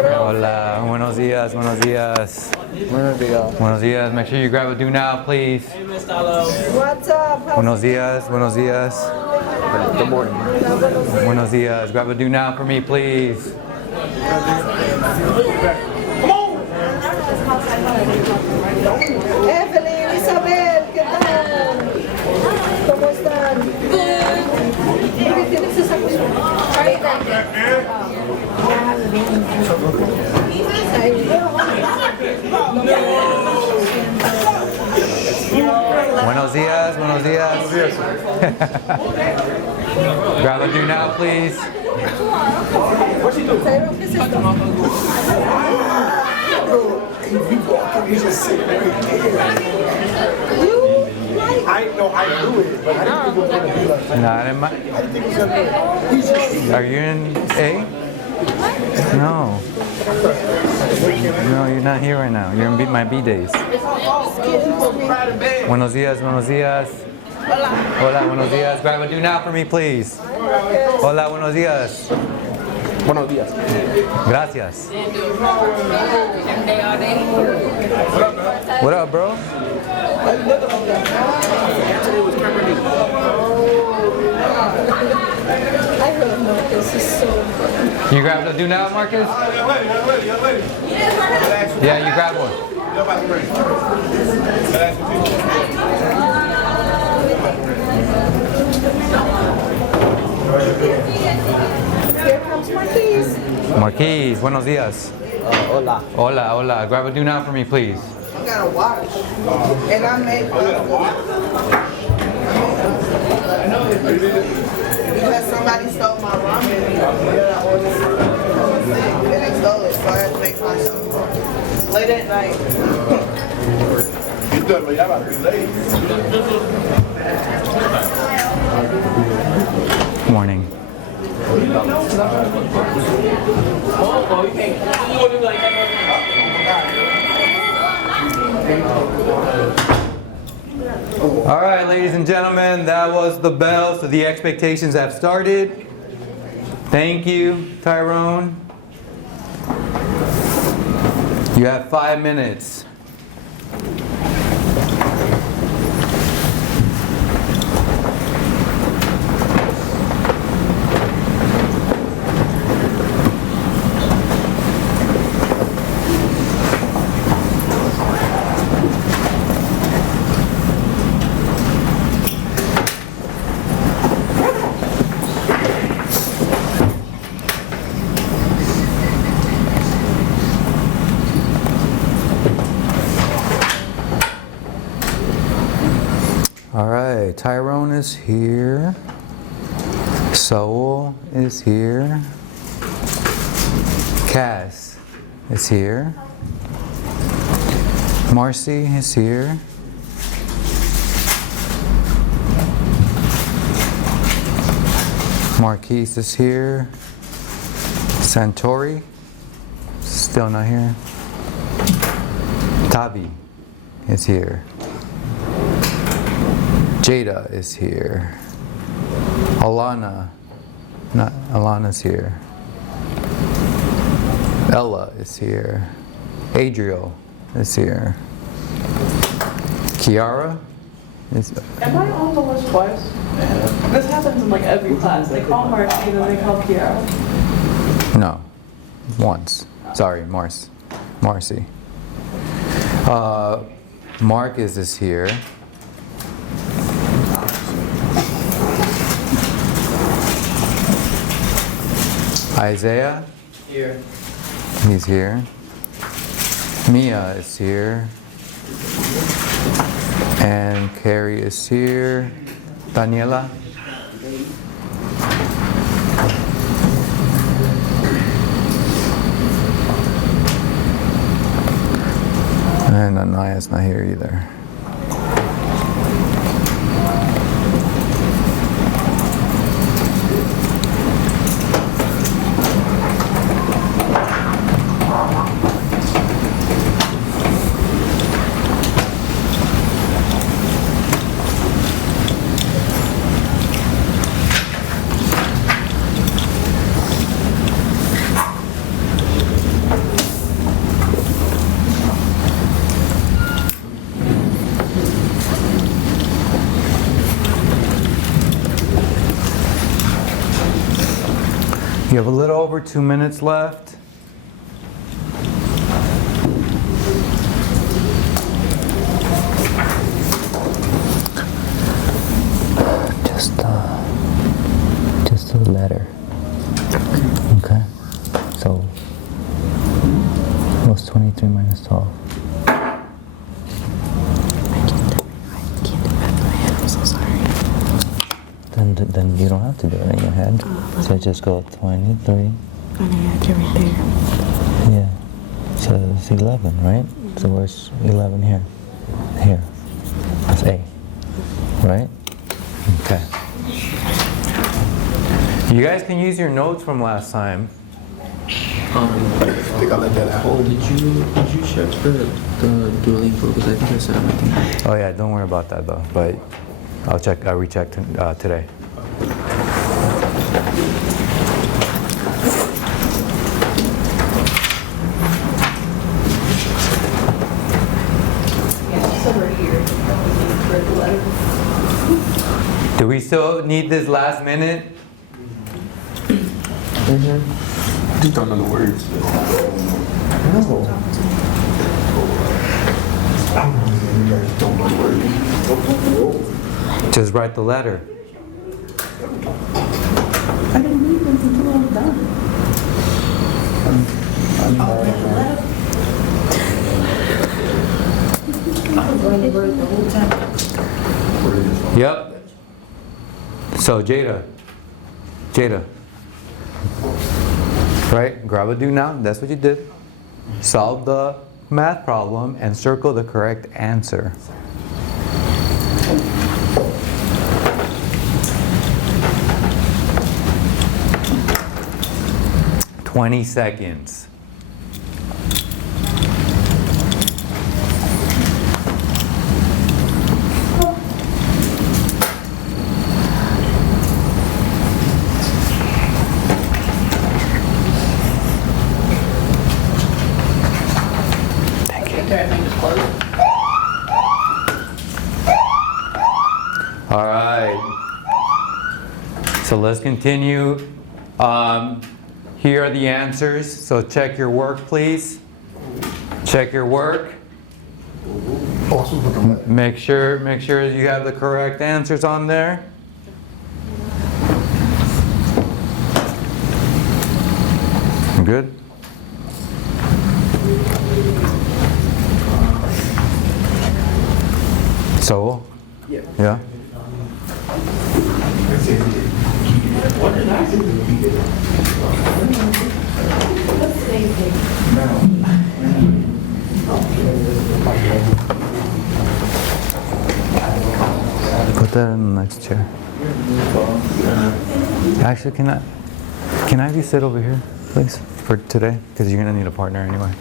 Hola, buenos días, buenos días. Buenos días. Buenos días. Make sure you grab a do now, please. What's up? Buenos días, buenos días. Good morning. Buenos días. Grab a do now for me, please. Evelyn, Isabel, ¿qué tal? ¿Cómo están? ¿Qué tienes esa cosa? Buenos días, buenos días. Grab a do now, please. Cero, ¿qué es esto? I know I do it, but I didn't think it was going to be like that. Not in my. I didn't think it was going to be. Are you in A? No. No, you're not here right now. You're in my B days. Buenos días, buenos días. Hola, buenos días. Grab a do now for me, please. Hola, buenos días. Buenos días. Gracias. What up, bro? I don't know, this is so important. You grab the do now, Marcus? Yeah, you grab one. Here comes Marquise. Marquise, buenos días. Hola. Hola, hola. Grab a do now for me, please. I got a watch, and I made because somebody stole my ramen, and they stole it, so I had to make myself late at night. You done, but y'all about to be late. Morning. All right, ladies and gentlemen, that was the bell, so the expectations have started. Thank you, Tyrone. You have 5 minutes. All right, Tyrone is here. Saul is here. Cass is here. Marcy is here. Marquise is here. Santori, still not here. Tabi is here. Jada is here. Alana's here. Ella is here. Adriel is here. Kiara is. Am I on the list twice? This happens in like every class. They call Marcy and then they call Kiara. No, once. Sorry, Marcy. Marcus is here. Isaiah? Here. He's here. Mia is here. And Carrie is here. Daniela? And Anaya's not here either. have a little over 2 minutes left. Just a letter. Okay. So what's 23 minus 12? Then you don't have to do it in your head. So just go 23. And I had you right there. Yeah. So it's 11, right? So where's 11 here? Here. That's A. Right? Okay. You guys can use your notes from last time. I think I let that out. Oh, did you check the Duolingo? Because I think I set up my thing. Oh yeah, don't worry about that though. But I'll recheck today. Do we still need this last minute? Just don't know the words. Just write the letter. I didn't need them until I was done. Yep. So Jada. Right? Grab a do now. That's what you did. Solve the math problem and circle the correct answer. "20 seconds. All right. So let's continue. Here are the answers. So check your work, please. Check your work. Make sure you have the correct answers on there. Good. So, yeah. Put that in the next chair. Actually, can I have you sit over here, please, for today? Because you're gonna need a partner anyway.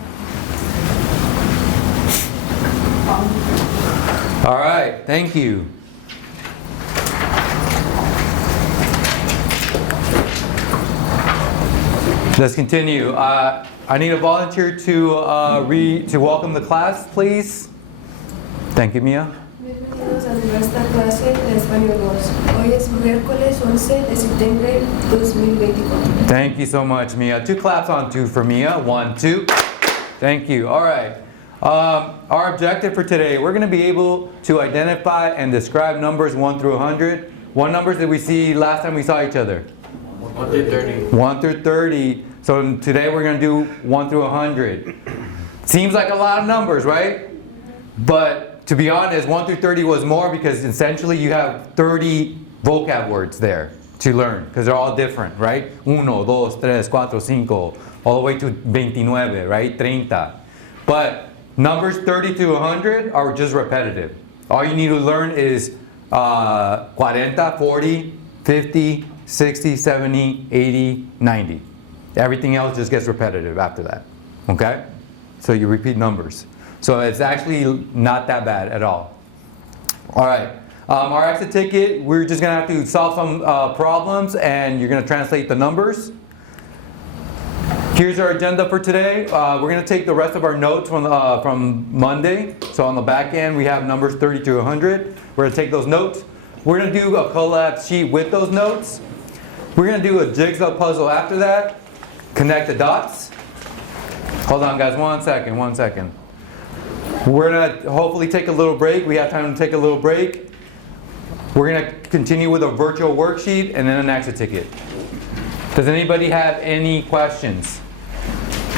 All right, thank you. Let's continue. I need a volunteer to welcome the class, please. Thank you, Mia. Bienvenidos a nuestra clase de Español 2. Hoy es miércoles 11 de septiembre 2024. Thank you so much, Mia. 2 claps on 2 for Mia. 1, 2. Thank you. All right. Our objective for today, we're going to be able to identify and describe numbers 1 through 100. What numbers did we see last time we saw each other? 1 through 30. 1 through 30. So today we're going to do 1 through 100. Seems like a lot of numbers, right? But to be honest, 1 through 30 was more because essentially you have 30 vocab words there to learn because they're all different, right? 1, 2, 3, 4, 5, all the way to 29, right? 30. But numbers 30 to 100 are just repetitive. All you need to learn is 40, 40, 50, 60, 70, 80, 90. Everything else just gets repetitive after that. Okay? So you repeat numbers. So it's actually not that bad at all. All right. Our exit ticket, we're just going to have to solve some problems and you're going to translate the numbers. Here's our agenda for today. We're going to take the rest of our notes from Monday. So on the back end, we have numbers 30 to 100. We're going to take those notes. We're going to do a collab sheet with those notes. We're gonna do a jigsaw puzzle after that. Connect the dots. Hold on guys, one second. We're gonna hopefully take a little break. We have time to take a little break. We're gonna continue with a virtual worksheet and then an exit ticket. Does anybody have any questions?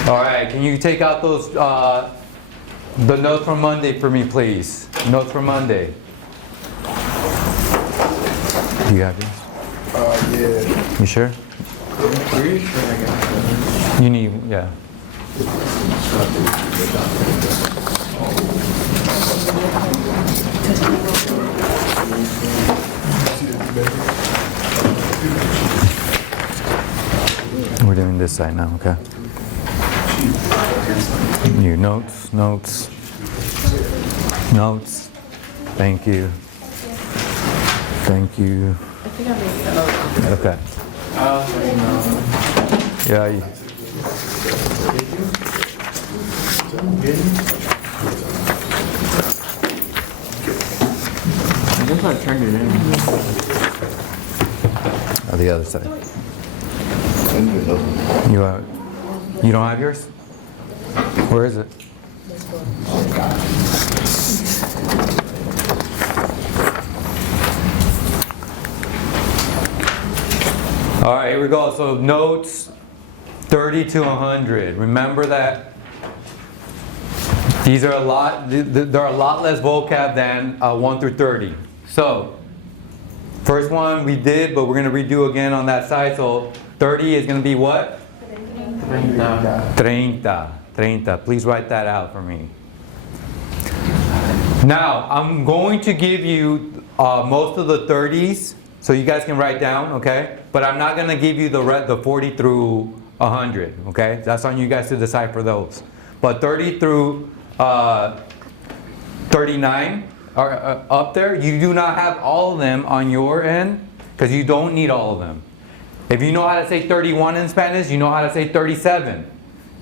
All right, can you take out those, the notes from Monday for me, please? Notes from Monday. Do you have these? Yeah. You sure? Pretty sure I got that. You need, yeah. We're doing this side now, okay? Your notes. Thank you. I think I made it. Okay. Yeah. I guess I turned it in. On the other side. You don't have yours? Where is it? All right, here we go. So notes 30 to 100. Remember that these are a lot. There are a lot less vocab than 1 through 30. So first one we did, but we're going to redo again on that side. So 30 is going to be what? 30. Please write that out for me. Now, I'm going to give you most of the 30s, so you guys can write down, okay? But I'm not going to give you the 40 through 100, okay? That's on you guys to decide for those. But 30 through 39 are up there. You do not have all of them on your end, because you don't need all of them. If you know how to say 31 in Spanish, you know how to say 37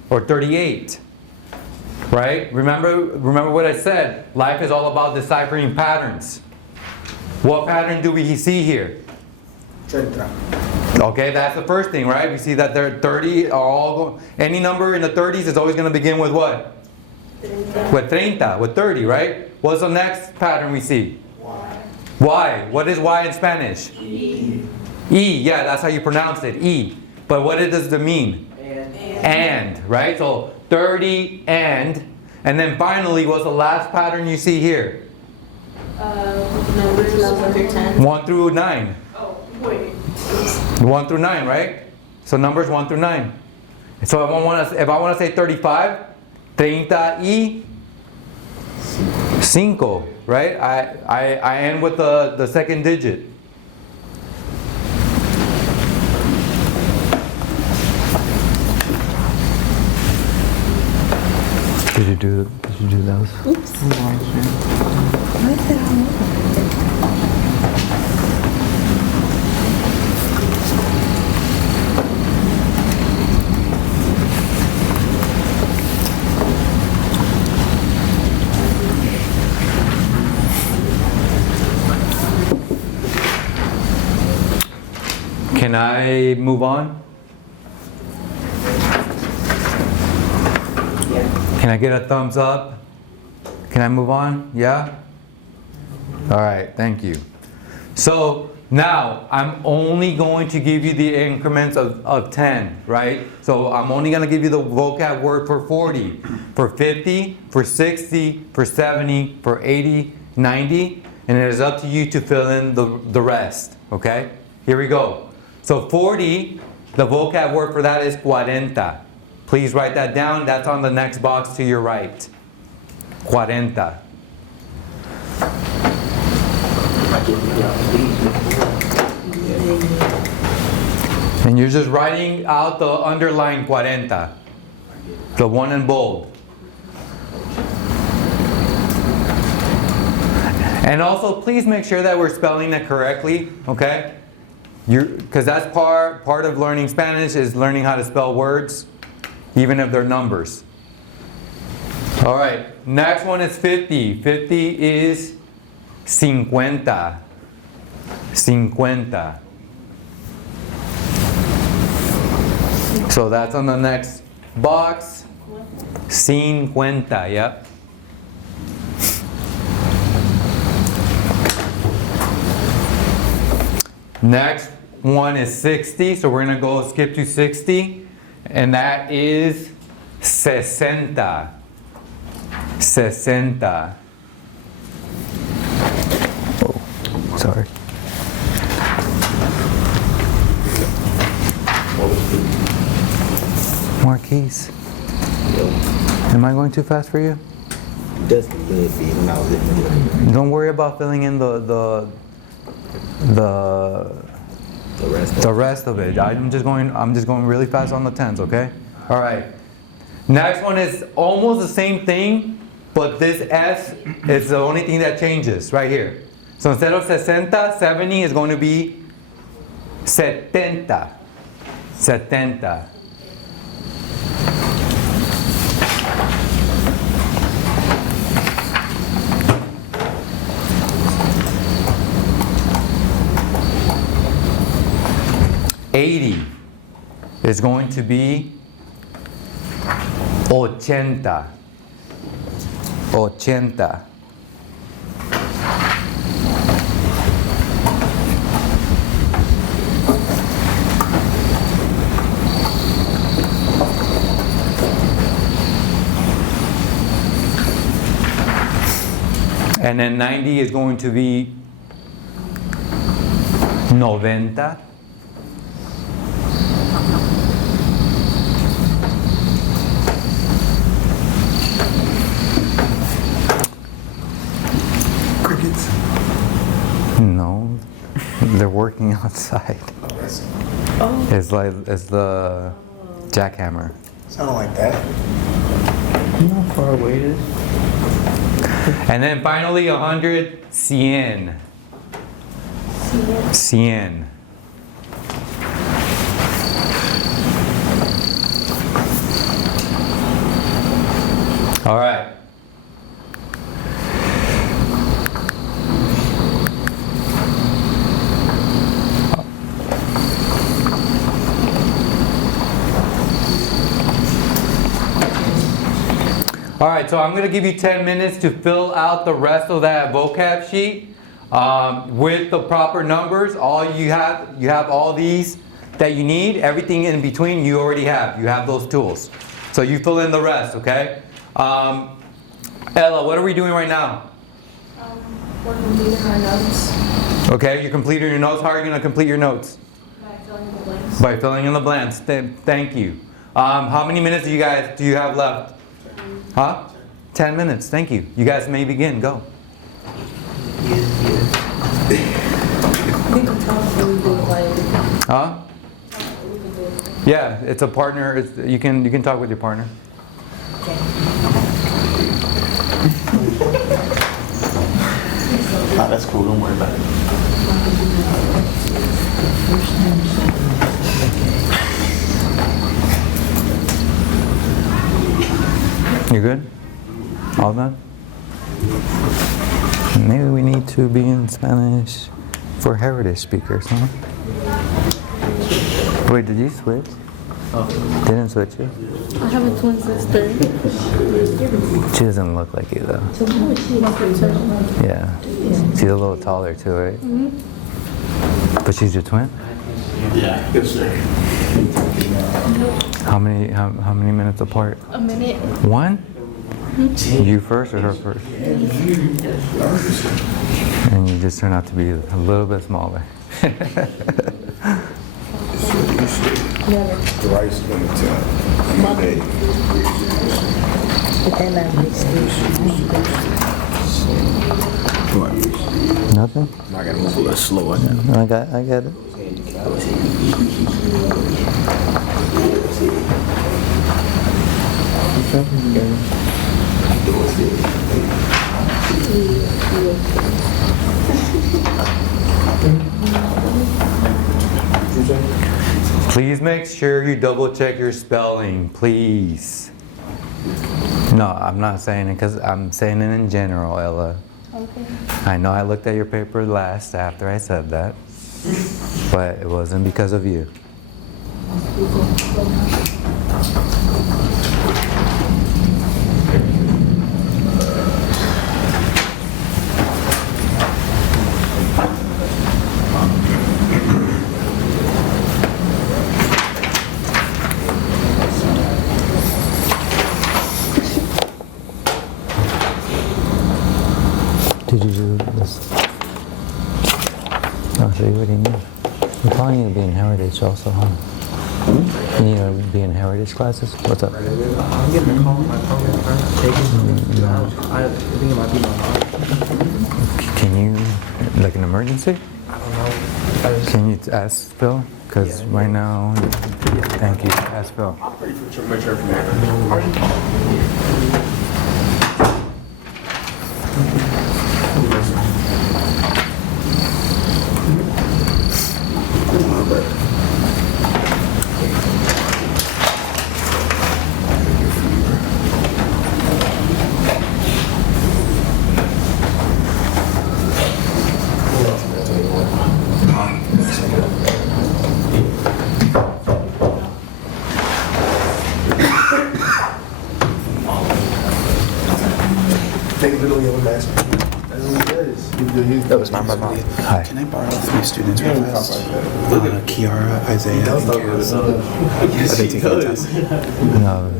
or 38, right? Remember what I said. Life is all about deciphering patterns. What pattern do we see here? Okay, that's the first thing, right? We see that there 30 are all, any number in the 30s is always going to begin with what? With 30, with 30, right? What's the next pattern we see? Y. What is Y in Spanish? E, yeah, that's how you pronounce it, E. But what does it mean? And, right? So 30 and then finally, what's the last pattern you see here? Numbers 1 through 10. 1 through 9. Oh, wait. 1 through 9, right? So numbers 1 through 9. So if I want to say 35, 30 y 5, right? I end with the second digit. Did you do those? Oops. Why is that all over? Can I move on? Can I get a thumbs up? Can I move on? Yeah? All right, thank you. So now I'm only going to give you the increments of 10, right? So I'm only going to give you the vocab word for 40, for 50, for 60, for 70, for 80, 90, and it is up to you to fill in the rest, okay? Here we go. So 40, the vocab word for that is 40. Please write that down. That's on the next box to your right. 40. And you're just writing out the underlined 40, the one in bold. And also, please make sure that we're spelling it correctly, okay? Because that's part of learning Spanish is learning how to spell words, even if they're numbers. All right, next one is 50. 50 is 50. 50. So that's on the next box. 50, yep. Next one is 60, so we're gonna go skip to 60, and that is 60. 60. Oh, sorry. Marquise, am I going too fast for you? Just could be when I was in the Don't worry about filling in the rest of it. I'm just going really fast on the tens, okay? All right. Next one is almost the same thing, but this S is the only thing that changes right here. So instead of 60, 70 is going to be 70. 70. $80 is going to be 80. 80. And then 90 is going to be 90. Crickets. No, they're working outside. It's the jackhammer. Sound like that. You know how far away it is? And then finally 100, 100. 100. All right. All right, so I'm going to give you 10 minutes to fill out the rest of that vocab sheet with the proper numbers. All you have all these that you need. Everything in between you already have. You have those tools. So you fill in the rest, okay? Ella, what are we doing right now? We're completing our notes Okay, you're completing your notes. How are you going to complete your notes? by filling the blanks. By filling in the blanks. Thank you. How many minutes do you have left? Huh? 10 minutes. Thank you. You guys may begin. Go. Huh? Yeah, it's a partner. You can talk with your partner. Ah, that's cool. Don't worry about it. You good? All done? Maybe we need to be in Spanish for heritage speakers, huh? Wait, did you switch? Didn't switch you? I have a twin sister. She doesn't look like you though. Yeah. She's a little taller too, right? Mm-hmm. But she's your twin? Yeah, yes, sir. How many minutes apart? A minute. One? You first or her first? And you just turn out to be a little bit smaller. Thrice in the time. Day. Nothing? I gotta move a little slower. I got I get it. Please make sure you double check your spelling, please. No, I'm not saying it because I'm saying it in general, Ella. Okay. I know I looked at your paper last after I said that, but it wasn't because of you. Did you do this? Oh, so you already knew. You probably need to be in heritage also, huh? You need to be in heritage classes? What's up? I'm getting a call from my program. I think it might be my mom. Can you, like an emergency? I don't know. Can you ask Phil? Because right now, thank you. Ask Phil. They literally have a mask. That was not my mom. Hi. Can I borrow 3 students real fast? Kiara, Isaiah, and Cass. Are they taking the test? No,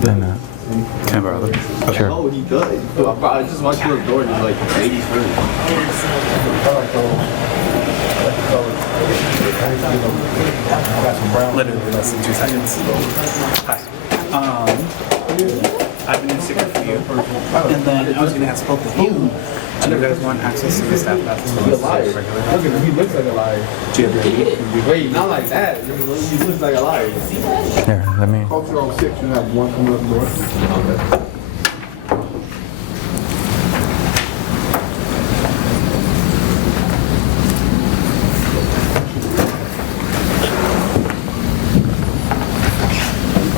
they're not. Can I borrow them? Okay. Sure. Oh, he does. I just watched you door and he's like 80 friends. Literally less than 2 seconds. Hi. I've been in secret for you. And then I was going to ask both of you. Do you guys want access to the staff passes for this regular? Okay, he looks like a liar. Do you have your Wait, not like that. He looks like a liar. Here, let me. Culture on 6, you have one coming up north. Okay.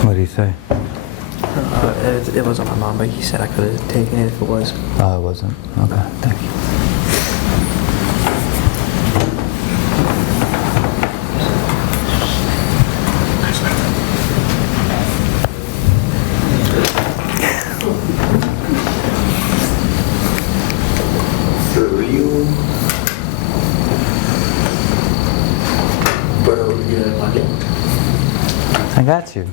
What did he say? It wasn't my mom, but he said I could have taken it if it was. Oh, it wasn't. Okay, thank you. For you. Bro, you get a pocket. I got you.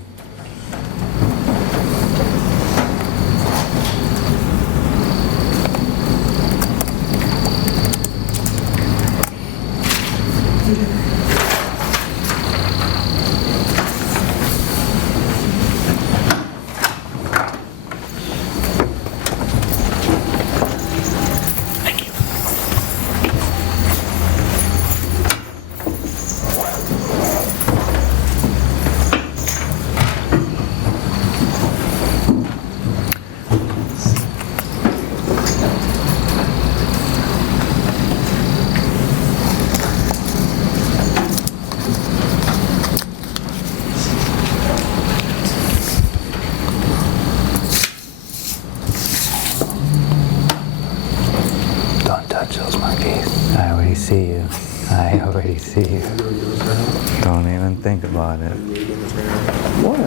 Don't touch those monkeys. I already see you. I already see you. Don't even think about it. What?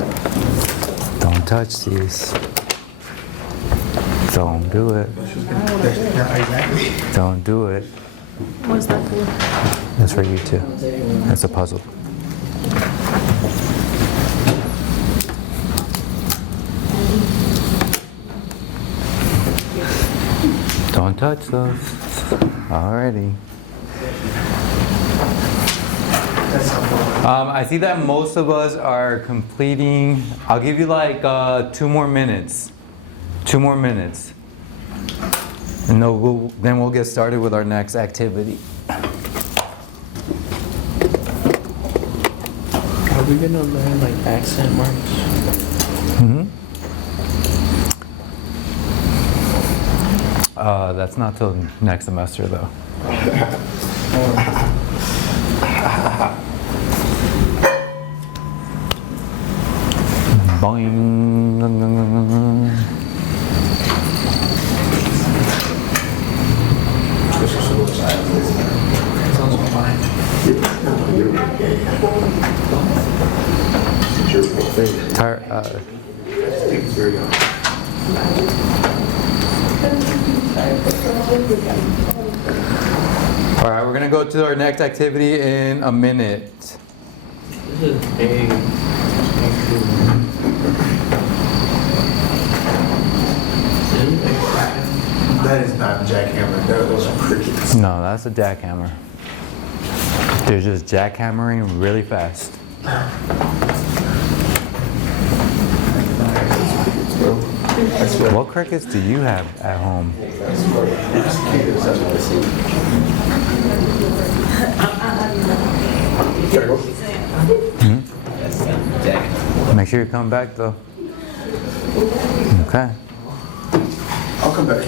Don't touch these. Don't do it. Don't do it. What's that for? That's for you too. That's a puzzle. Don't touch those. Alrighty. I see that most of us are completing. I'll give you like 2 more minutes. 2 more minutes. And then we'll get started with our next activity. Are we gonna learn like accent marks? That's not till next semester though. Boing. Sounds fine. All right, we're gonna go to our next activity in a minute. This is big. That is not a jackhammer. Those are crickets. No, that's a jackhammer. They're just jackhammering really fast. What crickets do you have at home? Make sure you come back though. Okay. I'll come back.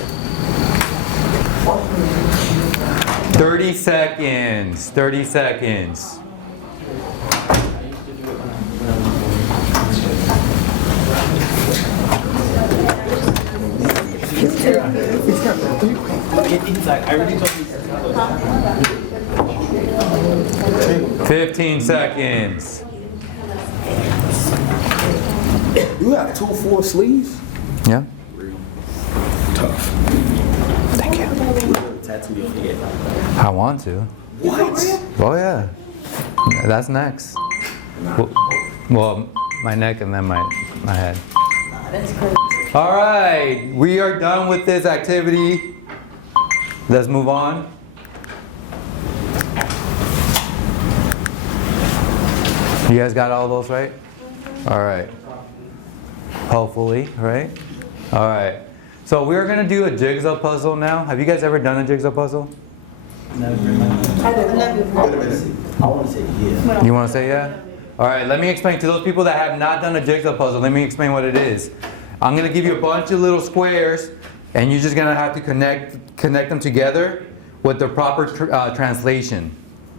30 seconds. 30 seconds. Get inside. I already told you. 15 seconds. You have 2 full sleeves? Yeah. Tough. Thank you. Tattoo your head. I want to. What? Oh yeah. That's next. Well, my neck and then my head. All right, we are done with this activity. Let's move on. You guys got all those right? All right. Hopefully, right? All right. So we're gonna do a jigsaw puzzle now. Have you guys ever done a jigsaw puzzle? I want to say yeah. You want to say yeah? All right, let me explain to those people that have not done a jigsaw puzzle. Let me explain what it is. I'm going to give you a bunch of little squares, and you're just going to have to connect them together with the proper translation,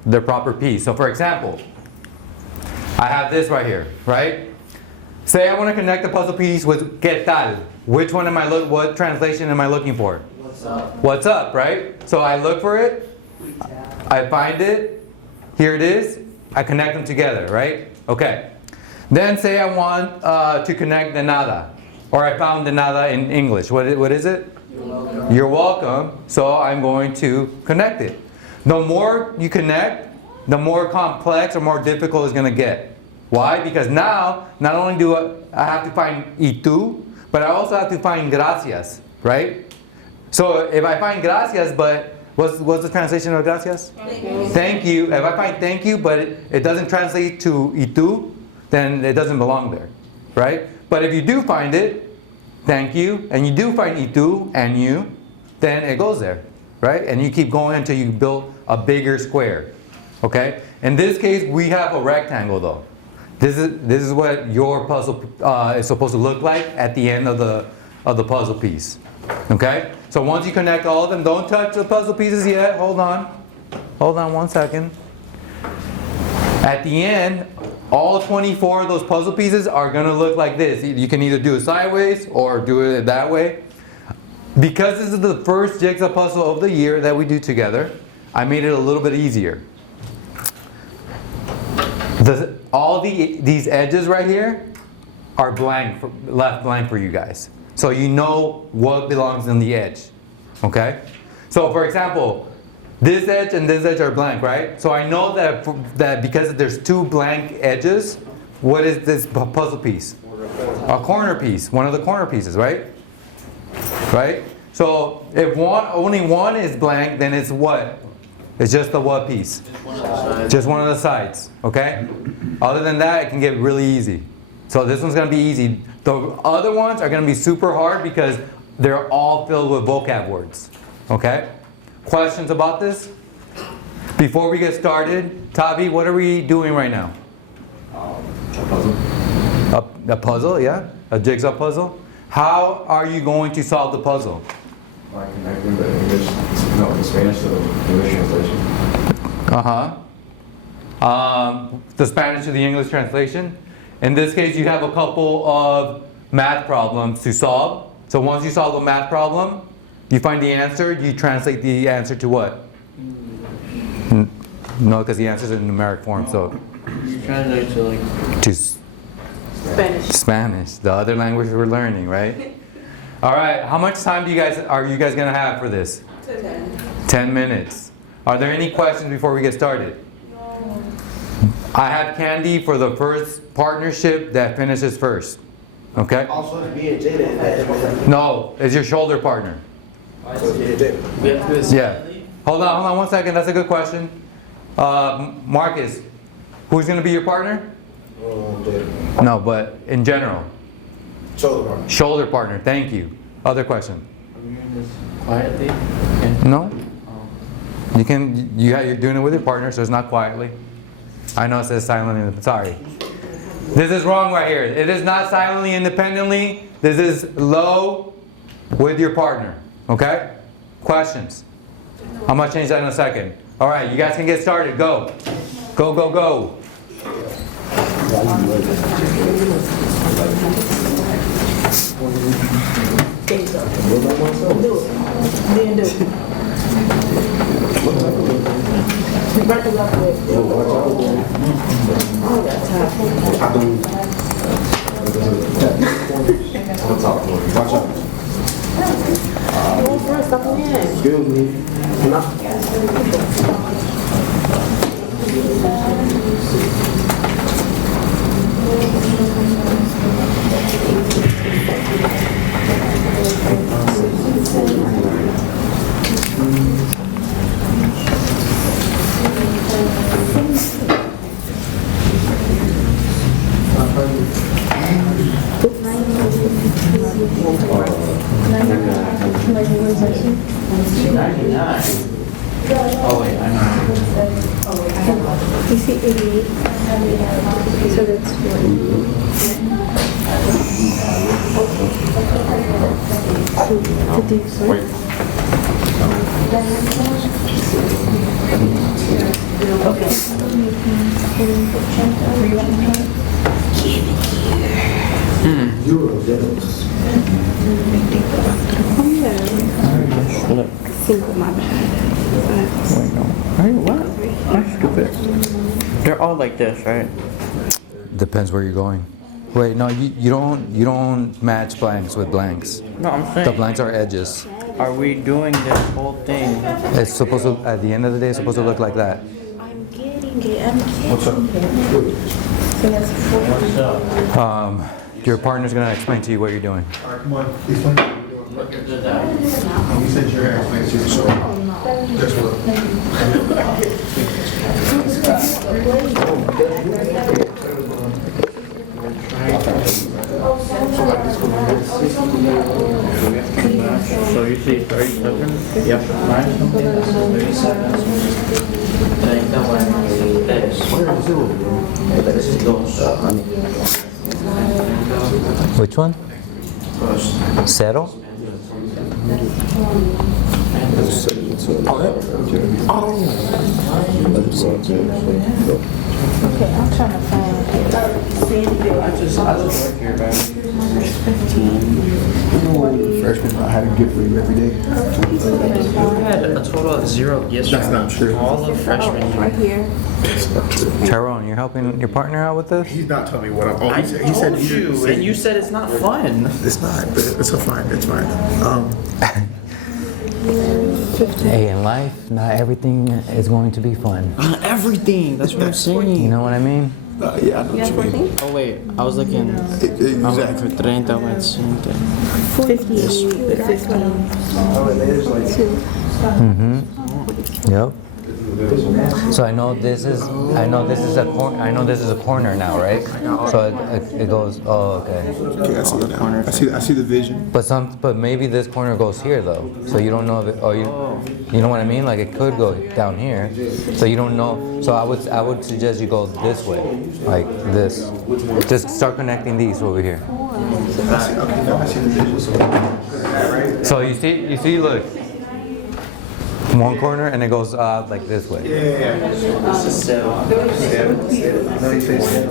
the proper piece. So for example, I have this right here, right? Say I want to connect the puzzle piece with ¿qué tal? Which one am I what translation am I looking for? What's up? What's up, right? So I look for it, I find it, here it is, I connect them together, right? Okay. Then say I want to connect the nada, or I found the nada in English. What is it? You're welcome. You're welcome. So I'm going to connect it. The more you connect, the more complex or more difficult it's going to get. Why? Because now, not only do I have to find y tú, but I also have to find gracias, right? So if I find gracias, but what's the translation of gracias? Thank you. If I find thank you, but it doesn't translate to y tú, then it doesn't belong there, right? But if you do find it, thank you, and you do find y tú and you, then it goes there, right? And you keep going until you build a bigger square, okay? In this case, we have a rectangle though. This is what your puzzle is supposed to look like at the end of the puzzle piece, okay? So once you connect all of them, don't touch the puzzle pieces yet. Hold on 1 second. At the end, all 24 of those puzzle pieces are going to look like this. You can either do it sideways or do it that way. Because this is the first jigsaw puzzle of the year that we do together, I made it a little bit easier. These edges right here are left blank for you guys. So you know what belongs in the edge, okay? So for example, this edge and this edge are blank, right? So I know that because there's 2 blank edges, what is this puzzle piece? A corner piece, one of the corner pieces, right? Right? So if only one is blank, then it's what? It's just the what piece? Just one of the sides, okay? Other than that, it can get really easy. So this one's going to be easy. The other ones are going to be super hard because they're all filled with vocab words, okay? Questions about this? Before we get started, Tavi, what are we doing right now? A puzzle. A puzzle, yeah? A jigsaw puzzle? How are you going to solve the puzzle? By connecting the English, no, the Spanish to the English translation. The Spanish to the English translation. In this case, you have a couple of math problems to solve. So once you solve a math problem, you find the answer, you translate the answer to what? No, because the answer is in numeric form, so. You translate to like. Spanish. Spanish, the other language we're learning, right? All right, how much time are you guys gonna have for this? 10 minutes. Are there any questions before we get started? I have candy for the first partnership that finishes first. Okay? Also, it's me and Jada. No, it's your shoulder partner. Yeah. Hold on 1 second. That's a good question. Marcus, who's gonna be your partner? Jada. No, but in general. Shoulder partner. Shoulder partner. Thank you. Other question. I'm hearing this quietly. Okay. No? You're doing it with your partner, so it's not quietly. I know it says silently, sorry. This is wrong right here. It is not silently independently. This is low with your partner. Okay? Questions? I'm gonna change that in a second. All right, you guys can get started. Go. Go, go, go. Excuse me. Oh wait, I know. You see 88? So that's Wait, what? That's stupid. They're all like this, right? Depends where you're going. Wait, no, you don't match blanks with blanks. No, I'm The saying, blanks are edges. are we doing this whole thing? It's supposed to, at the end of the day, it's supposed to look like that. I'm getting it. I'm getting it. So that's 4. Your partner's gonna explain to you what you're doing. Alright, come on. Explain what you're doing. You said your hair. Explain to you. So, guess what? So you see 37? You have to find something that says 37. 31. Which one? Zero? Okay, I'm trying to find I just work here, man. 15. Freshman, I had a gift for you every day. I had a total of 0 gifts. That's not true. All of freshman year. Right here. Tyrone, you're helping your partner out with this? He's not telling me what I'm. Oh, I he said told you, and you said it's not fun. it's not, but it's a fine. It's fine. Hey, in life, not everything is going to be fun. Everything. That's what I'm saying. You know what I mean? Yeah, I know what you mean. Oh wait, I was looking. Exactly. For 30, I went 50. 15. Mm-hmm. Yep. So I know this is a corner now, right? So it goes. Oh, okay. Okay, I see it now. I see the vision. But maybe this corner goes here though. So you don't know if it. Oh, you know what I mean? Like it could go down here. So you don't know. So I would suggest you go this way, like this. Just start connecting these over here. Okay, now I see the vision. So you see, look. One corner and it goes like this way. Yeah. This is 7. No, you say 7.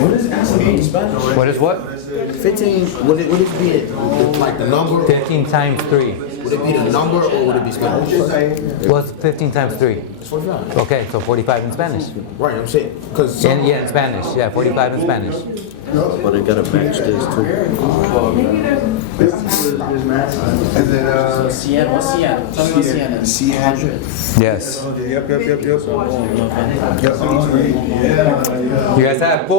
What is SB? What is what? 15. What is it? Like the number? 15 times 3. Would it be the number or would it be Spanish? What's 15 times 3? It's 45. Okay, so 45 in Spanish. Right, I'm saying. Because Yeah, in Spanish. Yeah, 45 in Spanish. But I gotta match this too. Is it, CN, what's CN? Tell me what CN is. CN? Yes. Yep. You guys have